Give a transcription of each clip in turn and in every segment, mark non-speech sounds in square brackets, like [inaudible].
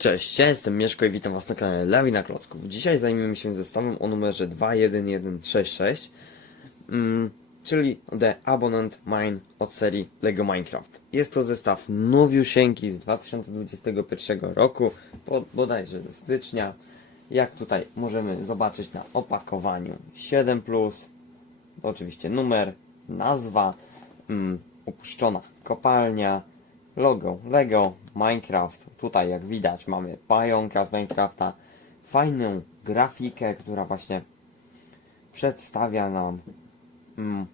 Cześć, ja jestem Mieszko i witam was na kanale Lawina Klocków. Dzisiaj zajmiemy się zestawem o numerze 21166, mm, czyli The Abonnent Mine od serii LEGO Minecraft. Jest to zestaw nowiusieńki z 2021 roku, pod, bodajże ze stycznia. Jak tutaj możemy zobaczyć na opakowaniu 7+, oczywiście numer, nazwa, mm, upuszczona kopalnia, logo Lego Minecraft. Tutaj jak widać mamy pająka z Minecrafta. Fajną grafikę, która właśnie przedstawia nam mm,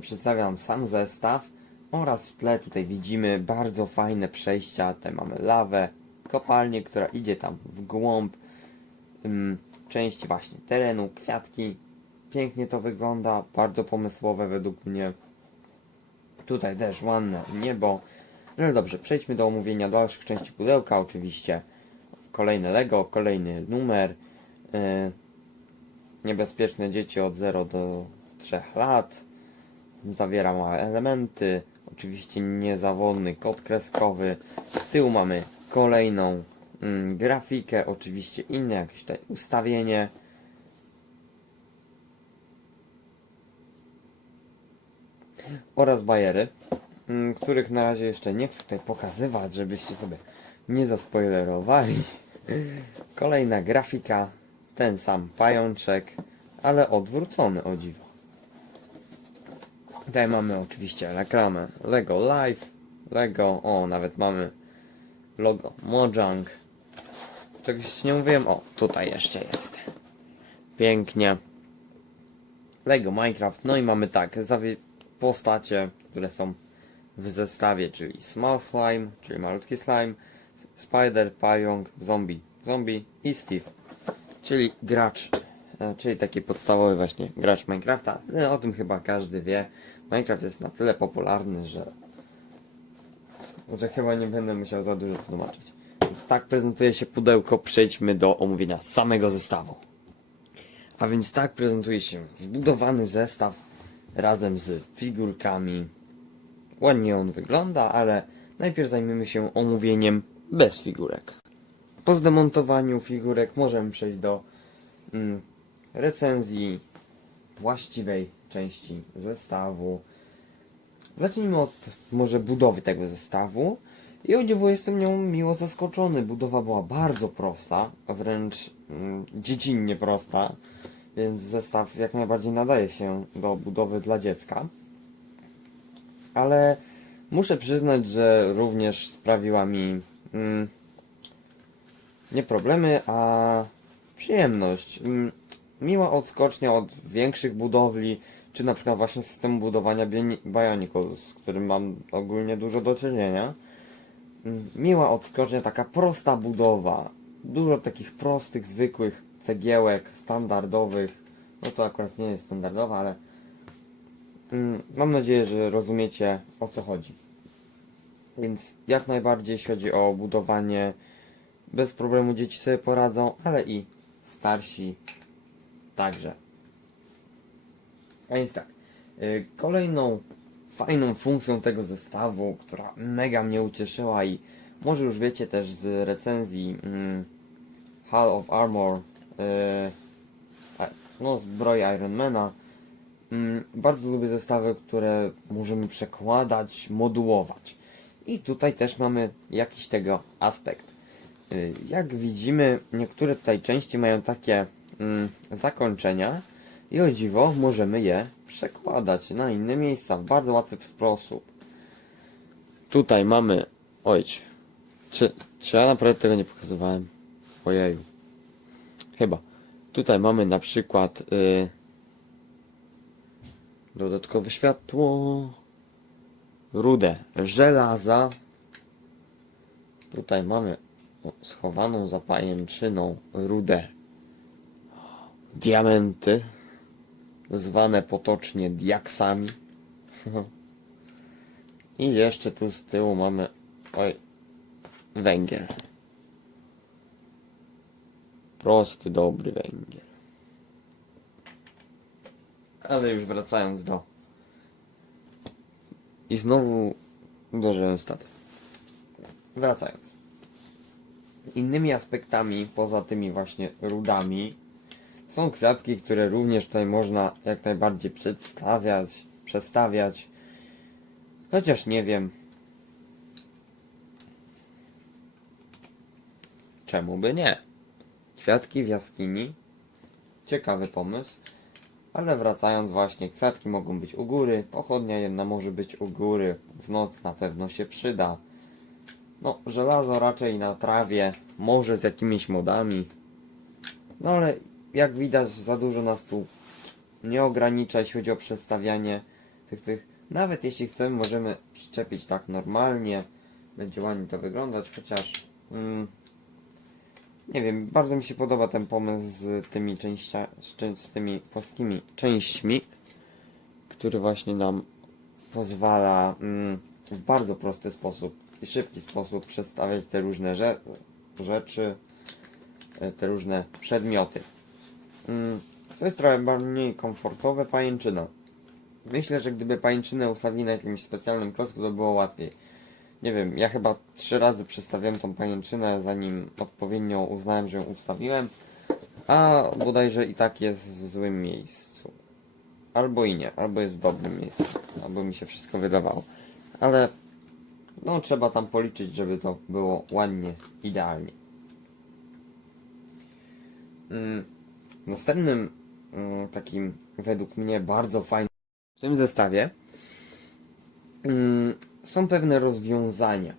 przedstawia nam sam zestaw oraz w tle tutaj widzimy bardzo fajne przejścia. Tutaj mamy lawę, kopalnię, która idzie tam w głąb mm, części właśnie terenu, kwiatki. Pięknie to wygląda, bardzo pomysłowe według mnie. Tutaj też ładne niebo. No dobrze, przejdźmy do omówienia dalszych części pudełka. Oczywiście kolejne Lego, kolejny numer. Yy, niebezpieczne dzieci od 0 do 3 lat. Zawiera małe elementy. Oczywiście niezawodny kod kreskowy. Z tyłu mamy kolejną mm, grafikę. Oczywiście inne jakieś tutaj ustawienie. oraz bajery, których na razie jeszcze nie chcę tutaj pokazywać, żebyście sobie nie zaspoilerowali. [laughs] Kolejna grafika, ten sam pajączek, ale odwrócony o dziwo. Tutaj mamy oczywiście reklamę Lego Live, Lego, o nawet mamy logo Mojang. Czegoś nie mówiłem, o tutaj jeszcze jest. Pięknie. Lego Minecraft, no i mamy tak, postacie, które są w zestawie, czyli Small Slime, czyli malutki slime, Spider, Pająk, Zombie, Zombie i Steve, czyli gracz, e, czyli taki podstawowy właśnie gracz Minecrafta. No, o tym chyba każdy wie. Minecraft jest na tyle popularny, że, że chyba nie będę musiał za dużo tłumaczyć. Więc tak prezentuje się pudełko, przejdźmy do omówienia samego zestawu. A więc tak prezentuje się zbudowany zestaw razem z figurkami. Ładnie on wygląda, ale najpierw zajmiemy się omówieniem bez figurek. Po zdemontowaniu figurek możemy przejść do mm, recenzji właściwej części zestawu. Zacznijmy od może budowy tego zestawu. I o dziwo jestem nią miło zaskoczony. Budowa była bardzo prosta, a wręcz mm, dziecinnie prosta więc zestaw jak najbardziej nadaje się do budowy dla dziecka. Ale muszę przyznać, że również sprawiła mi mm, nie problemy, a przyjemność. Mm, miła odskocznia od większych budowli, czy na przykład właśnie systemu budowania Bionicle, z którym mam ogólnie dużo do czynienia. Mm, miła odskocznia, taka prosta budowa. Dużo takich prostych, zwykłych cegiełek standardowych. No to akurat nie jest standardowa, ale mam nadzieję, że rozumiecie o co chodzi. Więc jak najbardziej, jeśli chodzi o budowanie, bez problemu dzieci sobie poradzą, ale i starsi także. A więc tak, y, kolejną fajną funkcją tego zestawu, która mega mnie ucieszyła i może już wiecie też z recenzji mm, Hall of Armor Yy, no, zbroi Ironmana. Mm, bardzo lubię zestawy, które możemy przekładać, modułować. I tutaj też mamy jakiś tego aspekt. Yy, jak widzimy, niektóre tutaj części mają takie mm, zakończenia i o dziwo możemy je przekładać na inne miejsca w bardzo łatwy sposób. Tutaj mamy... Oj, czy, czy ja naprawdę tego nie pokazywałem? Ojeju. Chyba. Tutaj mamy na przykład y, dodatkowe światło, rudę żelaza. Tutaj mamy schowaną za pajęczyną rudę diamenty, zwane potocznie diaksami. [laughs] I jeszcze tu z tyłu mamy oj, węgiel. Prosty, dobry węgiel. Ale już wracając do... I znowu uderzyłem statyw. Wracając. innymi aspektami, poza tymi właśnie rudami, są kwiatki, które również tutaj można jak najbardziej przedstawiać, przestawiać. Chociaż nie wiem. Czemu by nie? Kwiatki w jaskini. Ciekawy pomysł. Ale wracając właśnie, kwiatki mogą być u góry, pochodnia jedna może być u góry, w noc na pewno się przyda. No, żelazo raczej na trawie, może z jakimiś modami. No ale jak widać, za dużo nas tu nie ogranicza, jeśli chodzi o przestawianie tych, tych. Nawet jeśli chcemy, możemy szczepić tak normalnie. Będzie ładnie to wyglądać, chociaż mm, nie wiem, bardzo mi się podoba ten pomysł z tymi częścia, z, tymi płaskimi częściami, który właśnie nam pozwala mm, w bardzo prosty sposób i szybki sposób przedstawiać te różne rze- rzeczy, e, te różne przedmioty. Mm, co jest trochę mniej komfortowe, pajęczyna. Myślę, że gdyby pajęczynę ustawili na jakimś specjalnym klocku, to było łatwiej. Nie wiem, ja chyba trzy razy przestawiłem tą pajęczynę, zanim odpowiednio uznałem, że ją ustawiłem, a bodajże i tak jest w złym miejscu. Albo i nie, albo jest w dobrym miejscu, albo mi się wszystko wydawało. Ale no trzeba tam policzyć, żeby to było ładnie, idealnie. Mm, Następnym mm, takim według mnie bardzo fajnym w tym zestawie mm, są pewne rozwiązania.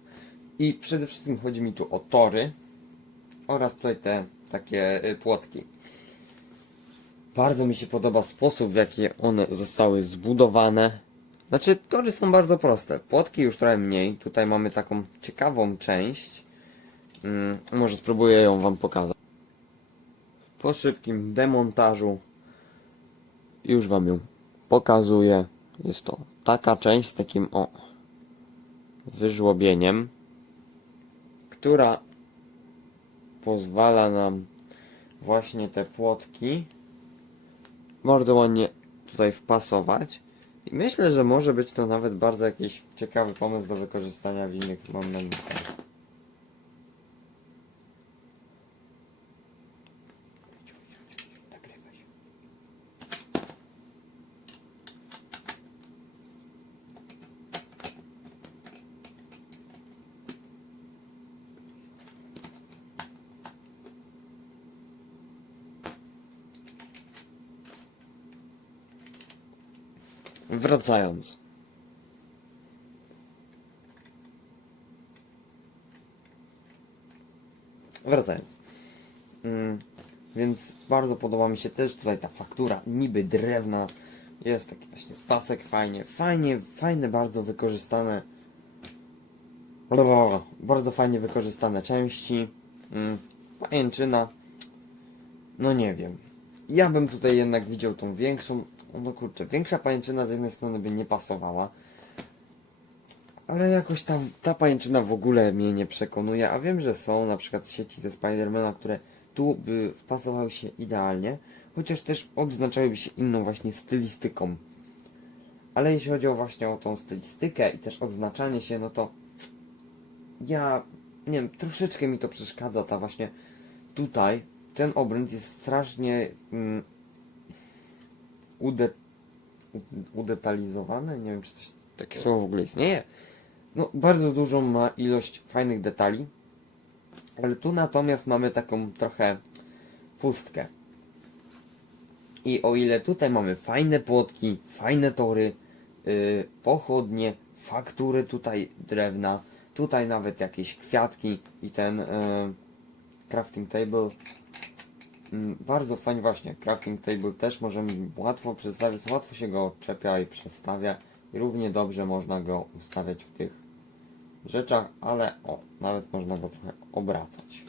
I przede wszystkim chodzi mi tu o tory oraz tutaj te takie y, płotki. Bardzo mi się podoba sposób, w jaki one zostały zbudowane. Znaczy, tory są bardzo proste. Płotki już trochę mniej. Tutaj mamy taką ciekawą część. Mm, może spróbuję ją Wam pokazać. Po szybkim demontażu już Wam ją pokazuję. Jest to taka część z takim o wyżłobieniem, która pozwala nam właśnie te płotki bardzo ładnie tutaj wpasować. I myślę, że może być to nawet bardzo jakiś ciekawy pomysł do wykorzystania w innych momentach. Wracając. Wracając. Mm, więc bardzo podoba mi się też tutaj ta faktura niby drewna. Jest taki właśnie pasek fajnie, fajnie, fajne bardzo wykorzystane. Bardzo fajnie wykorzystane części. Mm, pajęczyna. No nie wiem. Ja bym tutaj jednak widział tą większą. No kurczę, większa pajęczyna z jednej strony by nie pasowała. Ale jakoś ta, ta pajęczyna w ogóle mnie nie przekonuje. A wiem, że są na przykład sieci ze Spidermana, które tu by wpasowały się idealnie. Chociaż też odznaczałyby się inną właśnie stylistyką. Ale jeśli chodzi o właśnie o tą stylistykę i też odznaczanie się, no to ja nie wiem, troszeczkę mi to przeszkadza ta właśnie tutaj ten obręcz jest strasznie mm, ude, udetalizowany. Nie wiem, czy coś takie słowo w ogóle istnieje. No, bardzo dużą ma ilość fajnych detali, ale tu natomiast mamy taką trochę pustkę. I o ile tutaj mamy fajne płotki, fajne tory, yy, pochodnie, faktury tutaj drewna, tutaj nawet jakieś kwiatki i ten yy, crafting table Bardzo fajnie właśnie, crafting table też możemy łatwo przedstawić, łatwo się go odczepia i przestawia i równie dobrze można go ustawiać w tych rzeczach, ale o, nawet można go trochę obracać.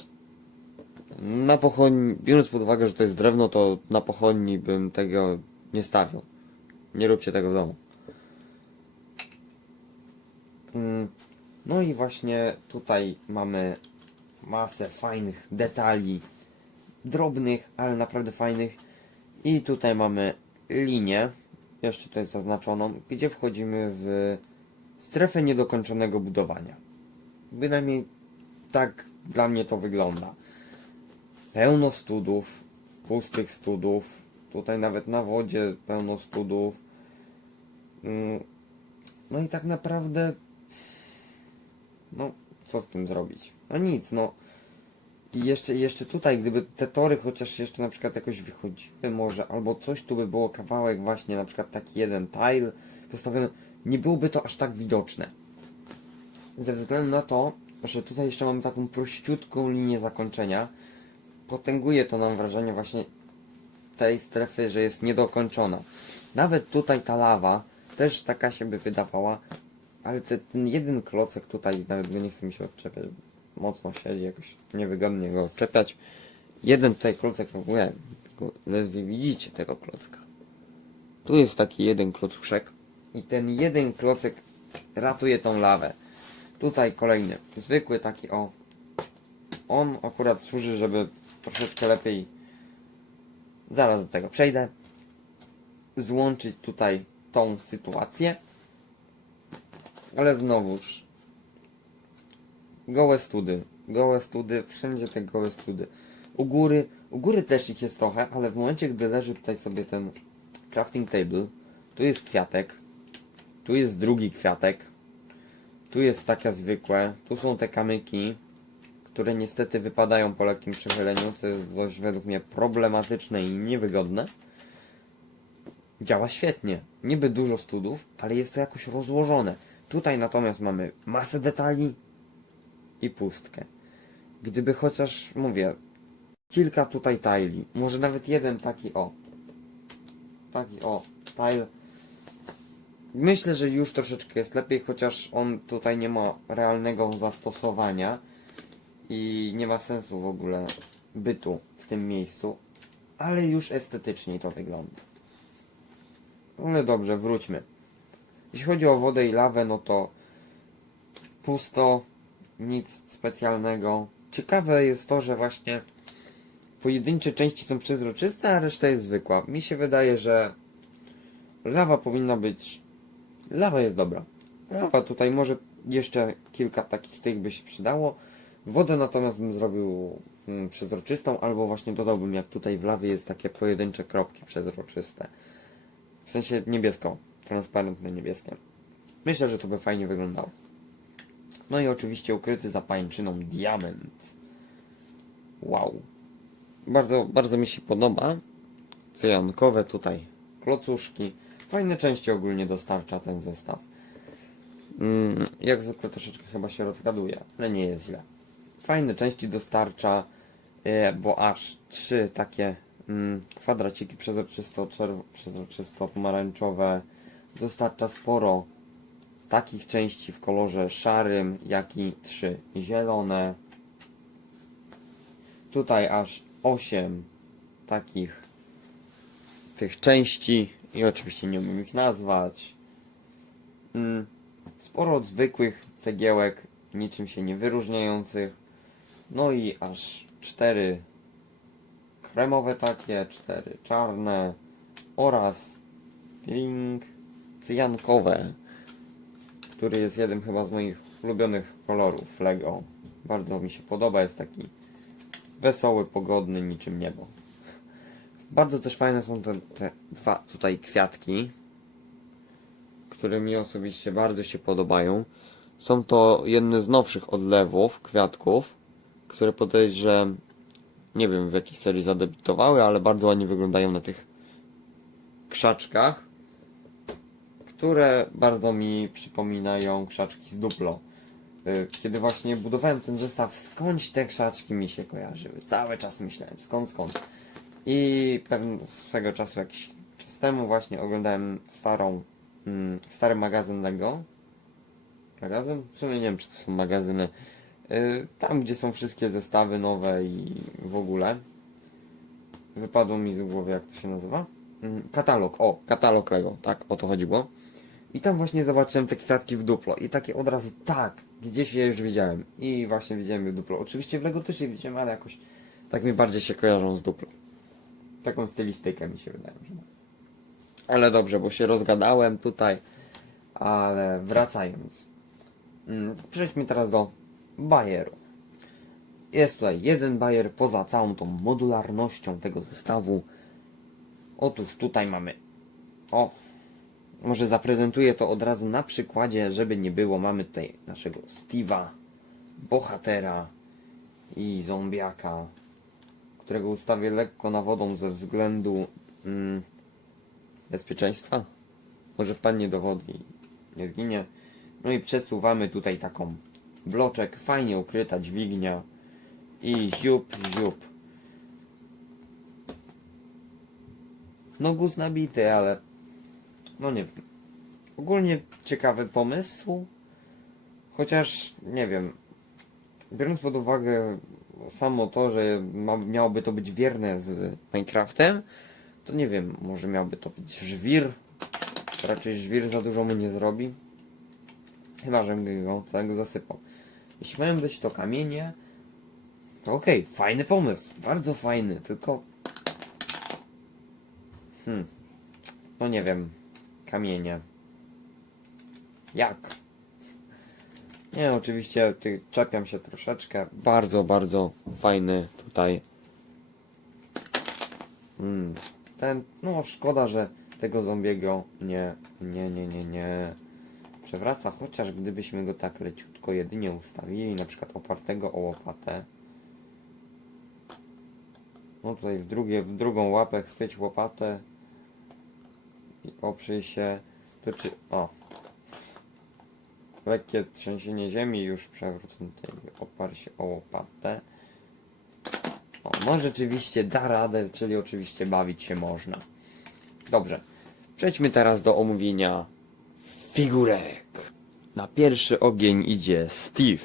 Na pochodni, biorąc pod uwagę, że to jest drewno, to na pochodni bym tego nie stawiał. Nie róbcie tego w domu. Mm, No i właśnie tutaj mamy masę fajnych detali, drobnych, ale naprawdę fajnych. I tutaj mamy linię, jeszcze tutaj zaznaczoną, gdzie wchodzimy w strefę niedokończonego budowania. Bynajmniej tak dla mnie to wygląda. Pełno studów, pustych studów, tutaj nawet na wodzie pełno studów. Mm, No i tak naprawdę, no co z tym zrobić? No nic, no. I jeszcze, jeszcze tutaj, gdyby te tory chociaż jeszcze na przykład jakoś wychodziły może, albo coś tu by było, kawałek właśnie, na przykład taki jeden tile postawiony, nie byłoby to aż tak widoczne. Ze względu na to, że tutaj jeszcze mamy taką prościutką linię zakończenia, potęguje to nam wrażenie właśnie tej strefy, że jest niedokończona. Nawet tutaj ta lawa też taka się by wydawała, ale te, ten jeden klocek tutaj, nawet go nie chce mi się odczepiać, mocno siedzi, jakoś niewygodnie go odczepiać. Jeden tutaj klocek, w ogóle ledwie widzicie tego klocka. Tu jest taki jeden klocuszek i ten jeden klocek ratuje tą lawę. Tutaj kolejny, zwykły taki o. On akurat służy, żeby troszeczkę lepiej, zaraz do tego przejdę, złączyć tutaj tą sytuację. Ale znowuż, gołe study, gołe study, wszędzie te gołe study. U góry, u góry też ich jest trochę, ale w momencie, gdy leży tutaj sobie ten crafting table, tu jest kwiatek, tu jest drugi kwiatek, tu jest takie zwykłe, tu są te kamyki, które niestety wypadają po lekkim przechyleniu, co jest dość według mnie problematyczne i niewygodne. Działa świetnie. Niby dużo studów, ale jest to jakoś rozłożone. Tutaj natomiast mamy masę detali i pustkę. Gdyby chociaż, mówię, kilka tutaj tajli, może nawet jeden taki o, taki o, tile, Myślę, że już troszeczkę jest lepiej, chociaż on tutaj nie ma realnego zastosowania i nie ma sensu w ogóle bytu w tym miejscu, ale już estetycznie to wygląda. Ale dobrze, wróćmy. Jeśli chodzi o wodę i lawę, no to pusto, nic specjalnego. Ciekawe jest to, że właśnie pojedyncze części są przezroczyste, a reszta jest zwykła. Mi się wydaje, że lawa powinna być Lawa jest dobra. Lawa tutaj może jeszcze kilka takich tych by się przydało. Wodę natomiast bym zrobił mm, przezroczystą, albo właśnie dodałbym, jak tutaj w lawie jest takie pojedyncze kropki przezroczyste. W sensie niebiesko, transparentne niebieskie. Myślę, że to by fajnie wyglądało. No i oczywiście ukryty za pańczyną diament. Wow. Bardzo, bardzo mi się podoba. Cyjankowe tutaj klocuszki. Fajne części ogólnie dostarcza ten zestaw. Mm, jak zwykle troszeczkę chyba się rozgaduje, ale nie jest źle. Fajne części dostarcza, e, bo aż trzy takie mm, kwadraciki przezroczysto, czerw- przezroczysto. Dostarcza sporo takich części w kolorze szarym, jak i trzy zielone. Tutaj aż 8 takich tych części i oczywiście nie umiem ich nazwać. Mm, Sporo zwykłych cegiełek, niczym się nie wyróżniających. No i aż cztery kremowe takie, cztery czarne oraz link cyjankowe, który jest jednym chyba z moich ulubionych kolorów Lego. Bardzo mi się podoba, jest taki wesoły, pogodny, niczym niebo. Bardzo też fajne są te, te dwa tutaj kwiatki, które mi osobiście bardzo się podobają. Są to jedne z nowszych odlewów kwiatków, które podejrzewam, nie wiem w jakiej serii zadebiutowały, ale bardzo ładnie wyglądają na tych krzaczkach, które bardzo mi przypominają krzaczki z Duplo. Y, Kiedy właśnie budowałem ten zestaw, skądś te krzaczki mi się kojarzyły. Cały czas myślałem, skąd, skąd. I pewnego czasu, jakiś czas temu właśnie oglądałem starą, mm, stary magazyn Lego. Magazyn? W sumie nie wiem, czy to są magazyny. Y, tam, gdzie są wszystkie zestawy nowe i w ogóle. Wypadło mi z głowy, jak to się nazywa. Mm, Katalog, o, katalog Lego, tak, o to chodziło. I tam właśnie zobaczyłem te kwiatki w duplo i takie od razu, tak, gdzieś je już widziałem. I właśnie widziałem je w duplo. Oczywiście w Lego też je widziałem, ale jakoś tak mi bardziej się kojarzą z duplo. Taką stylistykę mi się wydaje, że ma. Ale dobrze, bo się rozgadałem tutaj. Ale wracając. Mm, Przejdźmy teraz do bajeru. Jest tutaj jeden bajer poza całą tą modularnością tego zestawu. Otóż tutaj mamy. O, może zaprezentuję to od razu na przykładzie, żeby nie było. Mamy tutaj naszego Steve'a, bohatera i zombiaka, którego ustawię lekko na wodą ze względu mm, bezpieczeństwa. Może wpadnie do wody nie zginie. No i przesuwamy tutaj taką bloczek, fajnie ukryta dźwignia i ziup, ziup. No guz nabity, ale no nie wiem. Ogólnie ciekawy pomysł, chociaż nie wiem, biorąc pod uwagę samo to, że ma, miałoby to być wierne z Minecraftem, to nie wiem, może miałby to być żwir. Raczej żwir za dużo mu nie zrobi. Chyba, że go całego zasypał. Jeśli mają być to kamienie, to okej, fajny pomysł, bardzo fajny, tylko... Hmm, no nie wiem, kamienie. Jak? Nie, oczywiście ty, czepiam się troszeczkę. Bardzo, bardzo fajny tutaj. Mm, ten, no szkoda, że tego zombiego nie, nie, nie, nie, nie przewraca, chociaż gdybyśmy go tak leciutko jedynie ustawili, na przykład opartego o łopatę. No tutaj w, drugie, w drugą łapę chwyć łopatę i oprzyj się. To czy, o, lekkie trzęsienie ziemi już przewrócącej oparł się o łopatę. O, no rzeczywiście da radę, czyli oczywiście bawić się można. Dobrze, przejdźmy teraz do omówienia figurek. Na pierwszy ogień idzie Steve,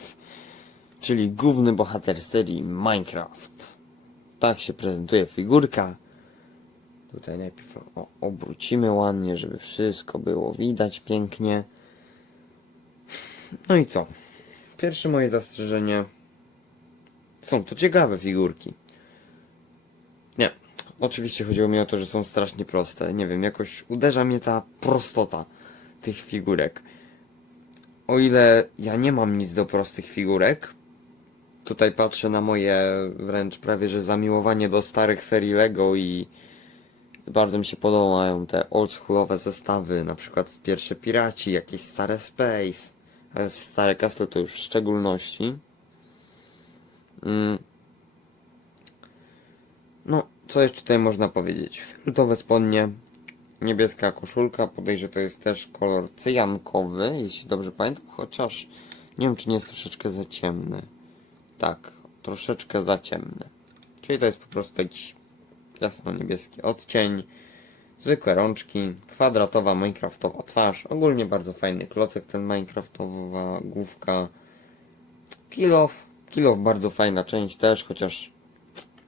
czyli główny bohater serii Minecraft. Tak się prezentuje figurka. Tutaj najpierw obrócimy ładnie, żeby wszystko było widać pięknie. No i co? Pierwsze moje zastrzeżenie. Są to ciekawe figurki. Nie. Oczywiście chodziło mi o to, że są strasznie proste. Nie wiem, jakoś uderza mnie ta prostota tych figurek. O ile ja nie mam nic do prostych figurek, tutaj patrzę na moje wręcz prawie że zamiłowanie do starych serii Lego i bardzo mi się podobają te oldschoolowe zestawy, na przykład pierwsze Piraci, jakieś stare Space, ale stare Castle to już w szczególności. Mm. No, co jeszcze tutaj można powiedzieć? Fioletowe spodnie, niebieska koszulka, podejrzę to jest też kolor cyjankowy, jeśli dobrze pamiętam, chociaż nie wiem czy nie jest troszeczkę za ciemny. Tak, troszeczkę za ciemny. Czyli to jest po prostu jakiś jasno-niebieski odcień, zwykłe rączki, kwadratowa minecraftowa twarz, ogólnie bardzo fajny klocek ten minecraftowa główka, kilof, kilof bardzo fajna część też, chociaż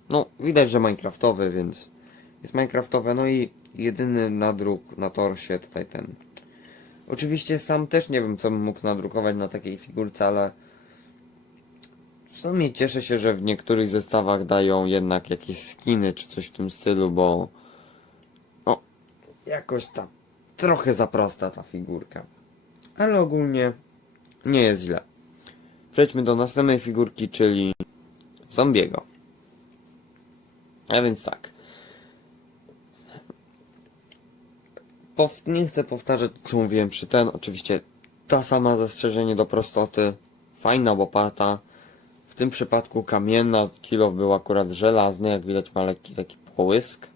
no widać, że minecraftowy, więc jest minecraftowe, no i jedyny nadruk na torsie tutaj ten. Oczywiście sam też nie wiem, co bym mógł nadrukować na takiej figurce, ale w sumie cieszę się, że w niektórych zestawach dają jednak jakieś skiny czy coś w tym stylu, bo no, jakoś ta trochę za prosta ta figurka. Ale ogólnie nie jest źle. Przejdźmy do następnej figurki, czyli zombiego. A więc tak. Pow- nie chcę powtarzać, co mówiłem przy ten. Oczywiście ta sama zastrzeżenie do prostoty. Fajna łopata. Tym przypadku kamienna, kilo był akurat żelazny, jak widać ma lekki taki połysk.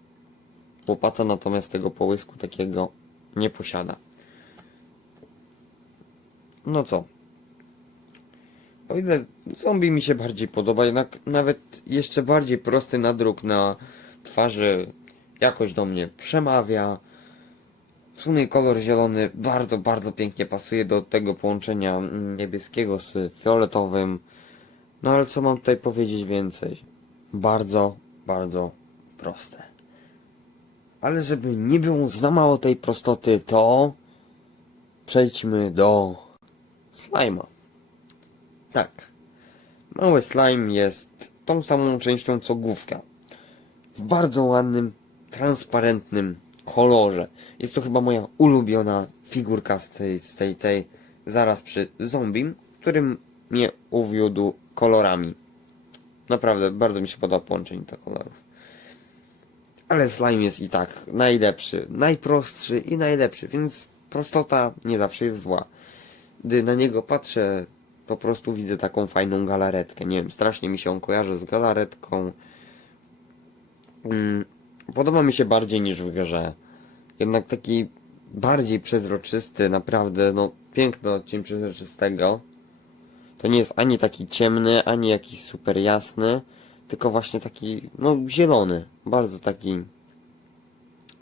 Łopata natomiast tego połysku takiego nie posiada. No co? O ile zombie mi się bardziej podoba, jednak nawet jeszcze bardziej prosty nadruk na twarzy jakoś do mnie przemawia. W sumie kolor zielony bardzo, bardzo pięknie pasuje do tego połączenia mm, niebieskiego z fioletowym. No ale co mam tutaj powiedzieć więcej? Bardzo, bardzo proste. Ale żeby nie było za mało tej prostoty, to przejdźmy do slajma. Tak. Mały slime jest tą samą częścią co główka. W bardzo ładnym, transparentnym kolorze. Jest to chyba moja ulubiona figurka z tej, z tej, tej zaraz przy zombim, którym mnie uwiódł kolorami. Naprawdę, bardzo mi się podoba połączenie tych kolorów. Ale slime jest i tak najlepszy, najprostszy i najlepszy, więc prostota nie zawsze jest zła. Gdy na niego patrzę, po prostu widzę taką fajną galaretkę. Nie wiem, strasznie mi się on kojarzy z galaretką. Mm, podoba mi się bardziej niż w grze. Jednak taki bardziej przezroczysty, naprawdę, no piękny odcień przezroczystego. To nie jest ani taki ciemny, ani jakiś super jasny, tylko właśnie taki, no zielony, bardzo taki,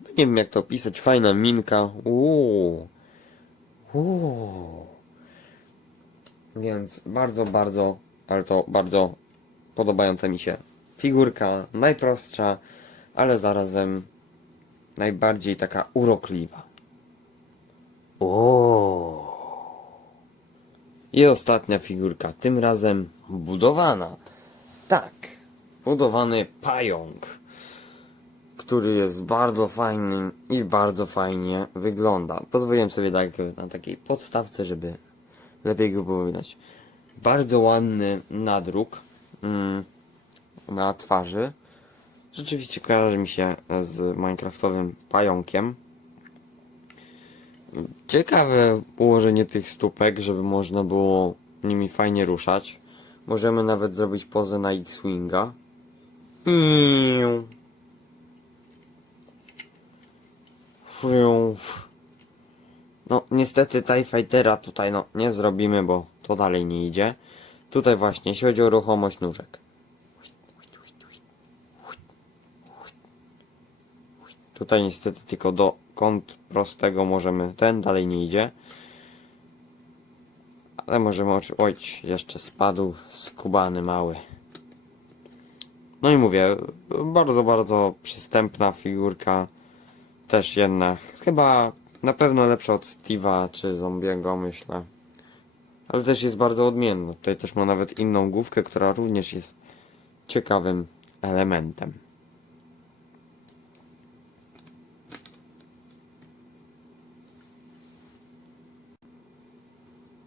no nie wiem jak to opisać, fajna minka, uuu, uuu. Więc bardzo, bardzo, ale to bardzo podobająca mi się figurka, najprostsza, ale zarazem najbardziej taka urokliwa. O. I ostatnia figurka, tym razem budowana. Tak, budowany pająk, który jest bardzo fajny i bardzo fajnie wygląda. Pozwoliłem sobie go na takiej podstawce, żeby lepiej go było widać. Bardzo ładny nadruk mm, na twarzy. Rzeczywiście kojarzy mi się z minecraftowym pająkiem. Ciekawe ułożenie tych stópek, żeby można było nimi fajnie ruszać. Możemy nawet zrobić pozę na X-Winga. No, niestety TIE Fightera tutaj no nie zrobimy, bo to dalej nie idzie. Tutaj właśnie, jeśli chodzi o ruchomość nóżek. Tutaj niestety tylko do kąt prostego możemy, ten dalej nie idzie. Ale możemy, oj, jeszcze spadł skubany mały. No i mówię, bardzo, bardzo przystępna figurka. Też jedna, chyba na pewno lepsza od Steve'a czy Zombiego, myślę. Ale też jest bardzo odmienna. Tutaj też ma nawet inną główkę, która również jest ciekawym elementem.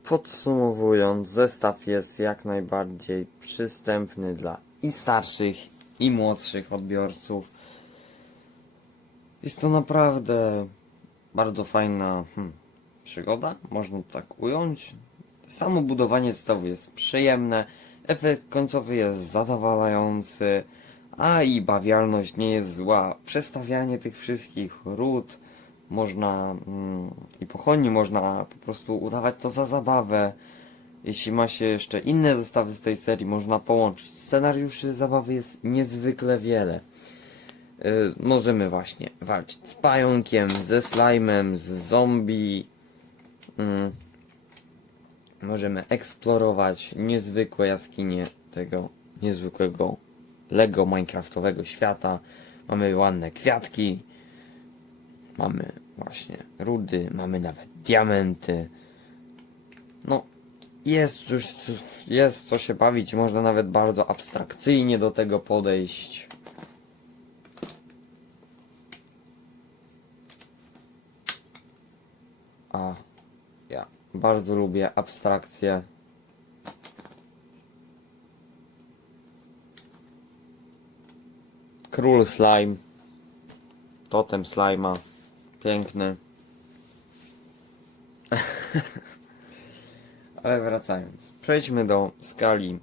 Podsumowując, zestaw jest jak najbardziej przystępny dla i starszych, i młodszych odbiorców. Jest to naprawdę bardzo fajna hmm, przygoda, można to tak ująć. Samo budowanie zestawu jest przyjemne, efekt końcowy jest zadowalający, a i bawialność nie jest zła. Przestawianie tych wszystkich ród można mm, i pochodni można po prostu udawać to za zabawę. Jeśli ma się jeszcze inne zestawy z tej serii, można połączyć. Scenariuszy zabawy jest niezwykle wiele. Y, możemy właśnie walczyć z pająkiem, ze slime'em, z zombie. Mm. Możemy eksplorować niezwykłe jaskinie tego niezwykłego Lego Minecraftowego świata. Mamy ładne kwiatki. Mamy właśnie rudy, mamy nawet diamenty. No, jest już, jest co się bawić, można nawet bardzo abstrakcyjnie do tego podejść. A ja bardzo lubię abstrakcję. Król slime. Totem slima. Piękny. [laughs] Ale wracając. Przejdźmy do skali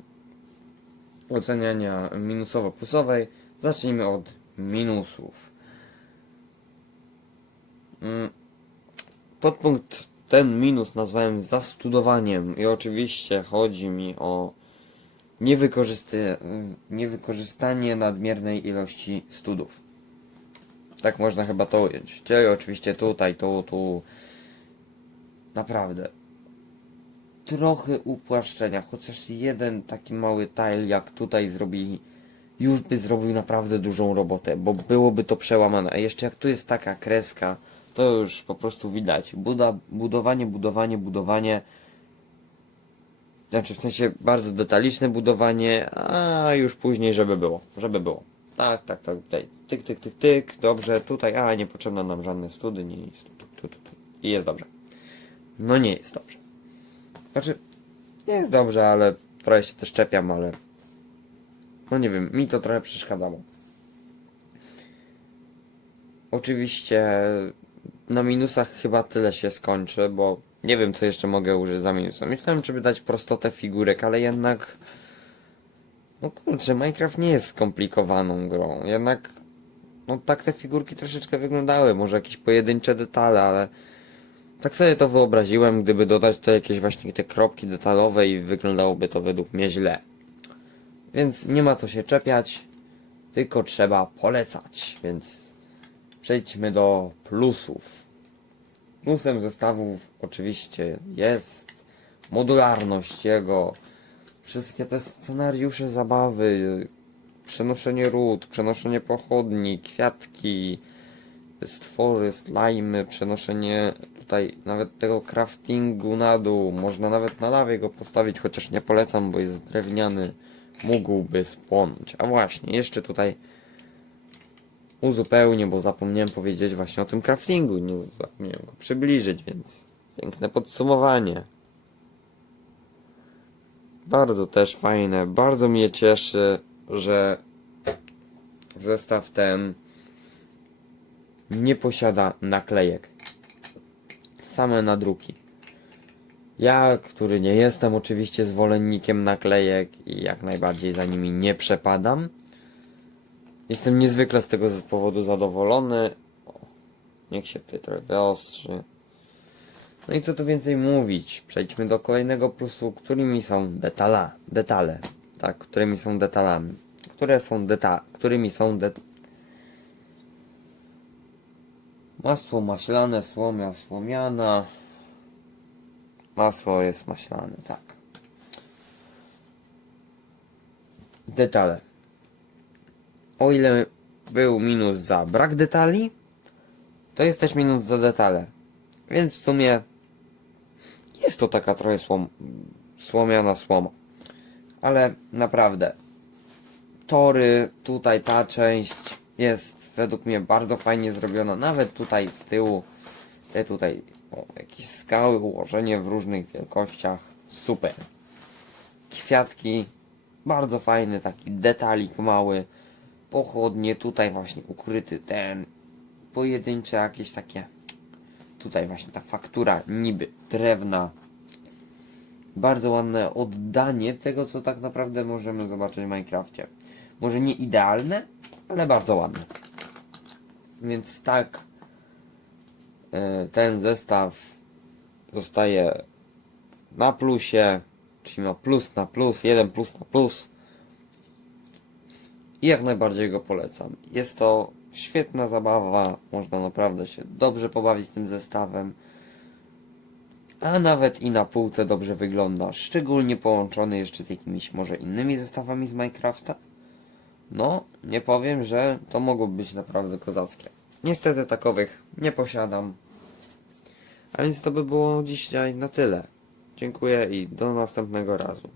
oceniania minusowo-plusowej. Zacznijmy od minusów. Mm, Podpunkt ten minus nazwałem zastudowaniem i oczywiście chodzi mi o niewykorzystanie nadmiernej ilości studów. Tak można chyba to ująć. Czyli oczywiście tutaj, tu, tu. Naprawdę. Trochę upłaszczenia, chociaż jeden taki mały tile jak tutaj zrobili, już by zrobił naprawdę dużą robotę, bo byłoby to przełamane. A jeszcze jak tu jest taka kreska, to już po prostu widać. Buda, budowanie, budowanie, budowanie. Znaczy w sensie bardzo detaliczne budowanie, a już później żeby było, żeby było. Tak, tak, tak, tutaj tyk, tyk, tyk, tyk, dobrze, tutaj, a niepotrzebne nam żadne study, nie, tu, tu, tu, tu, tu. i jest dobrze. No nie jest dobrze. Znaczy, nie jest dobrze, ale trochę się też czepiam, ale no nie wiem, mi to trochę przeszkadzało. Oczywiście na minusach chyba tyle się skończy, bo nie wiem co jeszcze mogę użyć za minusem. Myślałem, żeby dać prostotę figurek, ale jednak no kurczę, Minecraft nie jest skomplikowaną grą. Jednak no tak te figurki troszeczkę wyglądały, może jakieś pojedyncze detale, ale tak sobie to wyobraziłem, gdyby dodać to jakieś właśnie te kropki detalowe i wyglądałoby to według mnie źle. Więc nie ma co się czepiać, tylko trzeba polecać, więc przejdźmy do plusów. Plusem zestawów oczywiście jest modularność jego, wszystkie te scenariusze zabawy, przenoszenie ród, przenoszenie pochodni, kwiatki, stwory, slajmy, przenoszenie tutaj nawet tego craftingu na dół, można nawet na lawie go postawić, chociaż nie polecam, bo jest drewniany, mógłby spłonąć. A właśnie, jeszcze tutaj uzupełnię, bo zapomniałem powiedzieć właśnie o tym craftingu, nie zapomniałem go przybliżyć, więc piękne podsumowanie. Bardzo też fajne, bardzo mnie cieszy, że zestaw ten nie posiada naklejek. Same nadruki. Ja, który nie jestem oczywiście zwolennikiem naklejek i jak najbardziej za nimi nie przepadam, jestem niezwykle z tego powodu zadowolony. Niech się tutaj trochę wyostrzy. No i co tu więcej mówić? Przejdźmy do kolejnego plusu, którymi są detala, detale. Tak, którymi są detalami. Które są deta, którymi są det... Masło maślane, słomia słomiana. Masło jest maślane, tak. Detale. O ile był minus za brak detali, to jest też minus za detale. Więc w sumie jest to taka trochę słom, słomiana słoma. Ale naprawdę, tory, tutaj ta część jest według mnie bardzo fajnie zrobiona. Nawet tutaj z tyłu, te tutaj o, jakieś skały, ułożenie w różnych wielkościach. Super. Kwiatki, bardzo fajny taki detalik mały. Pochodnie, tutaj właśnie ukryty ten. Pojedyncze jakieś takie tutaj właśnie ta faktura niby drewna. Bardzo ładne oddanie tego, co tak naprawdę możemy zobaczyć w Minecrafcie. Może nie idealne, ale bardzo ładne. Więc tak, e, ten zestaw zostaje na plusie, czyli ma plus na plus, jeden plus na plus. I jak najbardziej go polecam. Jest to świetna zabawa, można naprawdę się dobrze pobawić tym zestawem. A nawet i na półce dobrze wygląda, szczególnie połączony jeszcze z jakimiś może innymi zestawami z Minecrafta. No, nie powiem, że to mogłoby być naprawdę kozackie. Niestety takowych nie posiadam. A więc to by było dzisiaj na tyle. Dziękuję i do następnego razu.